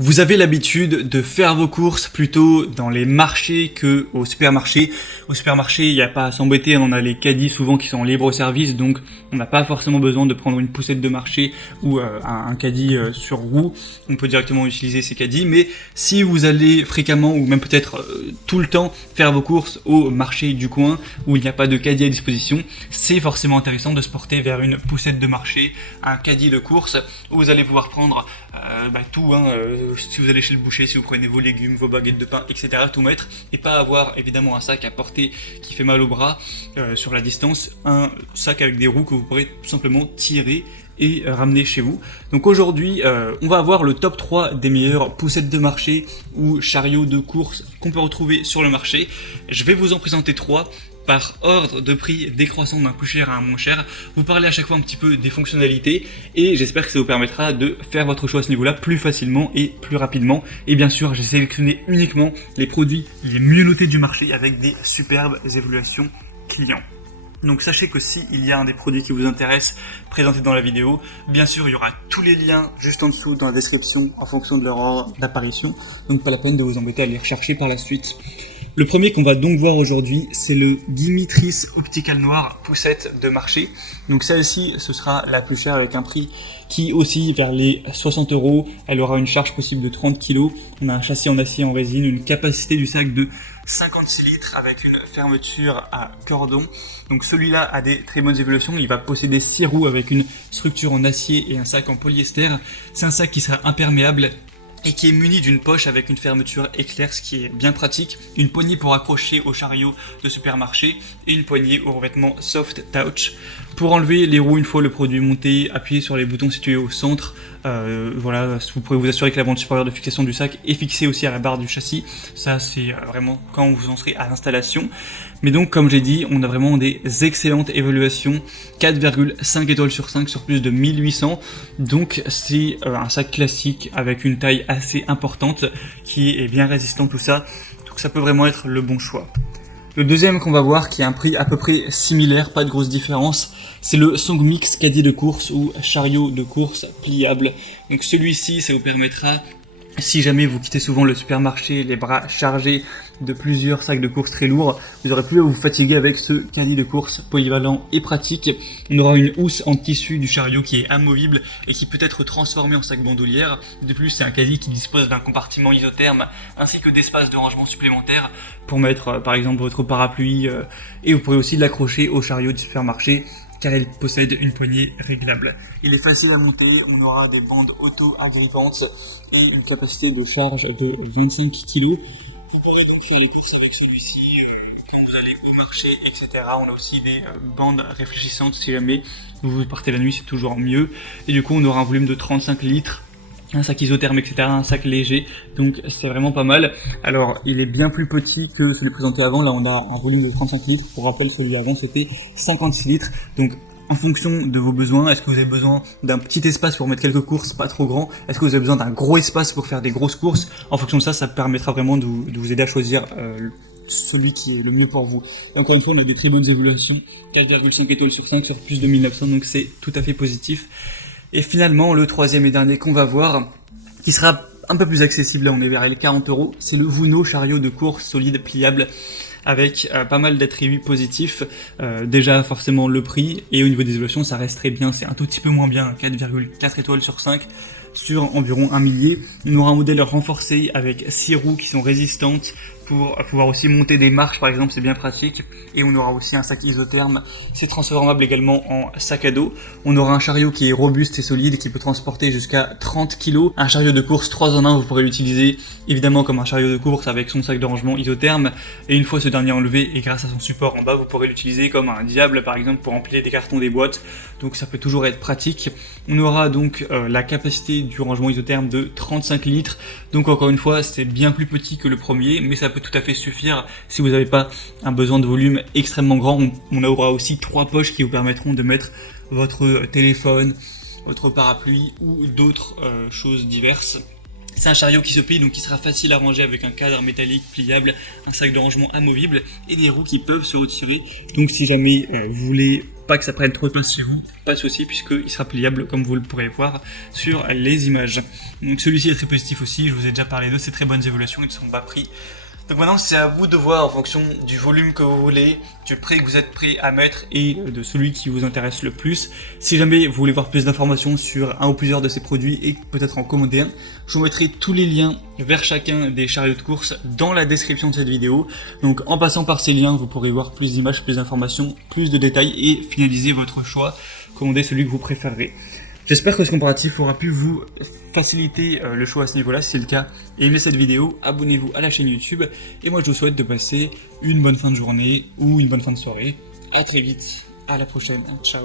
Vous avez l'habitude de faire vos courses plutôt dans les marchés que au supermarché. Au supermarché, il n'y a pas à s'embêter, on a les caddies souvent qui sont en libre service, donc on n'a pas forcément besoin de prendre une poussette de marché ou un caddie sur roue. On peut directement utiliser ces caddies, mais si vous allez fréquemment ou même peut-être tout le temps faire vos courses au marché du coin où il n'y a pas de caddie à disposition, c'est forcément intéressant de se porter vers une poussette de marché, un caddie de course où vous allez pouvoir prendre tout, si vous allez chez le boucher, si vous prenez vos légumes, vos baguettes de pain, etc., tout mettre, et pas avoir évidemment un sac à porter qui fait mal au bras sur la distance, un sac avec des roues que vous pourrez tout simplement tirer et ramener chez vous. Donc aujourd'hui, on va avoir le top 3 des meilleures poussettes de marché ou chariots de course qu'on peut retrouver sur le marché. Je vais vous en présenter 3 par ordre de prix décroissant d'un plus cher à un moins cher, vous parlez à chaque fois un petit peu des fonctionnalités et j'espère que ça vous permettra de faire votre choix à ce niveau-là plus facilement et plus rapidement. Et bien sûr, j'ai sélectionné uniquement les produits les mieux notés du marché avec des superbes évaluations clients. Donc sachez que s'il y a un des produits qui vous intéresse présenté dans la vidéo, bien sûr il y aura tous les liens juste en dessous dans la description en fonction de leur ordre d'apparition, donc pas la peine de vous embêter à les rechercher par la suite. Le premier qu'on va donc voir aujourd'hui, c'est le Dimitris Optical Noir poussette de marché. Donc celle-ci, ce sera la plus chère avec un prix qui oscille vers les 60 €. Elle aura une charge possible de 30 kg. On a un châssis en acier en résine, une capacité du sac de 56 litres avec une fermeture à cordon. Donc celui-là a des très bonnes évolutions. Il va posséder 6 roues avec une structure en acier et un sac en polyester. C'est un sac qui sera imperméable et qui est muni d'une poche avec une fermeture éclair, ce qui est bien pratique, une poignée pour accrocher au chariot de supermarché et une poignée au revêtement soft touch. Pour enlever les roues une fois le produit monté, appuyez sur les boutons situés au centre. Vous pourrez vous assurer que la bande supérieure de fixation du sac est fixée aussi à la barre du châssis. Ça c'est vraiment quand vous en serez à l'installation. Mais donc comme j'ai dit, on a vraiment des excellentes évaluations, 4,5 étoiles sur 5 sur plus de 1800. Donc c'est un sac classique avec une taille assez importante qui est bien résistant tout ça. Donc ça peut vraiment être le bon choix. Le deuxième qu'on va voir, qui a un prix à peu près similaire, pas de grosse différence, c'est le Songmix caddie de course ou chariot de course pliable. Donc celui-ci, ça vous permettra, si jamais vous quittez souvent le supermarché, les bras chargés de plusieurs sacs de course très lourds, vous aurez plus à vous fatiguer avec ce caddie de course polyvalent et pratique. On aura une housse en tissu du chariot qui est amovible et qui peut être transformée en sac bandoulière. De plus, c'est un caddie qui dispose d'un compartiment isotherme ainsi que d'espaces de rangement supplémentaires pour mettre par exemple votre parapluie et vous pourrez aussi l'accrocher au chariot du supermarché car il possède une poignée réglable. Il est facile à monter, on aura des bandes auto-agrippantes et une capacité de charge de 25 kg. Vous pourrez donc faire les courses avec celui-ci quand vous allez au marché, etc. On a aussi des bandes réfléchissantes si jamais vous partez la nuit, c'est toujours mieux. Et du coup, on aura un volume de 35 litres, un sac isotherme, etc., un sac léger, donc c'est vraiment pas mal. Alors, il est bien plus petit que celui présenté avant, là on a un volume de 35 litres, pour rappel, celui avant c'était 56 litres, donc en fonction de vos besoins, est-ce que vous avez besoin d'un petit espace pour mettre quelques courses, pas trop grand, est-ce que vous avez besoin d'un gros espace pour faire des grosses courses, en fonction de ça, ça permettra vraiment de vous aider à choisir celui qui est le mieux pour vous. Et encore une fois, on a des très bonnes évaluations, 4,5 étoiles sur 5 sur plus de 1900, donc c'est tout à fait positif. Et finalement, le troisième et dernier qu'on va voir, qui sera un peu plus accessible, là on est vers les 40 €, c'est le Vuno chariot de course solide pliable avec pas mal d'attributs positifs. Déjà forcément le prix, et au niveau des évaluations ça reste très bien, c'est un tout petit peu moins bien, 4,4 étoiles sur 5 sur environ 1 millier. On aura un modèle renforcé avec 6 roues qui sont résistantes pour pouvoir aussi monter des marches par exemple, c'est bien pratique. Et on aura aussi un sac isotherme, c'est transformable également en sac à dos. On aura un chariot qui est robuste et solide et qui peut transporter jusqu'à 30 kg. Un chariot de course 3 en 1, vous pourrez l'utiliser évidemment comme un chariot de course avec son sac de rangement isotherme. Et une fois ce dernier enlevé et grâce à son support en bas, vous pourrez l'utiliser comme un diable par exemple pour empiler des cartons des boîtes. Donc ça peut toujours être pratique. On aura donc la capacité du rangement isotherme de 35 litres. Donc encore une fois, c'est bien plus petit que le premier, mais ça peut tout à fait suffire si vous n'avez pas un besoin de volume extrêmement grand. On aura aussi 3 poches qui vous permettront de mettre votre téléphone, votre parapluie ou d'autres choses diverses. C'est un chariot qui se plie, donc qui sera facile à ranger avec un cadre métallique pliable, un sac de rangement amovible et des roues qui peuvent se retirer. Donc si jamais vous voulez pas que ça prenne trop de place sur vous, pas de souci puisqu'il sera pliable comme vous le pourrez voir sur les images. Donc celui-ci est très positif aussi, je vous ai déjà parlé de ses très bonnes évaluations et de son bas prix. Donc maintenant c'est à vous de voir en fonction du volume que vous voulez, du prix que vous êtes prêt à mettre et de celui qui vous intéresse le plus. Si jamais vous voulez voir plus d'informations sur un ou plusieurs de ces produits et peut-être en commander un, je vous mettrai tous les liens vers chacun des chariots de course dans la description de cette vidéo. Donc en passant par ces liens, vous pourrez voir plus d'images, plus d'informations, plus de détails et finaliser votre choix, commander celui que vous préférez. J'espère que ce comparatif aura pu vous faciliter le choix à ce niveau-là. Si c'est le cas, aimez cette vidéo, abonnez-vous à la chaîne YouTube. Et moi, je vous souhaite de passer une bonne fin de journée ou une bonne fin de soirée. À très vite, à la prochaine, ciao.